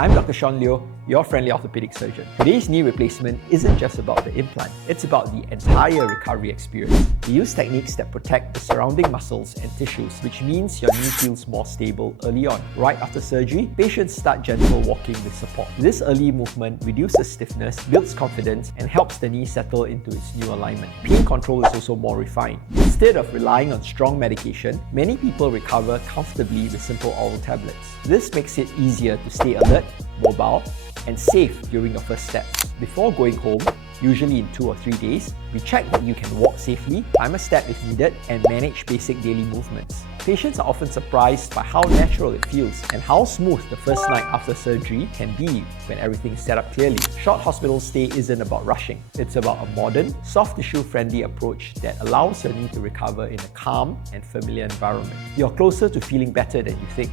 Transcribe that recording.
I'm Dr. Sean Leo, your friendly orthopedic surgeon. Today's knee replacement isn't just about the implant, it's about the entire recovery experience. We use techniques that protect the surrounding muscles and tissues, which means your knee feels more stable early on. Right after surgery, patients start gentle walking with support. This early movement reduces stiffness, builds confidence, and helps the knee settle into its new alignment. Pain control is also more refined. Instead of relying on strong medication, many people recover comfortably with simple oral tablets. This makes it easier to stay alert, mobile, and safe during your first steps. Before going home, usually in 2 or 3 days, we check that you can walk safely, climb a step if needed, and manage basic daily movements. Patients are often surprised by how natural it feels and how smooth the first night after surgery can be when everything is set up clearly. Short hospital stay isn't about rushing. It's about a modern, soft tissue-friendly approach that allows your knee to recover in a calm and familiar environment. You're closer to feeling better than you think.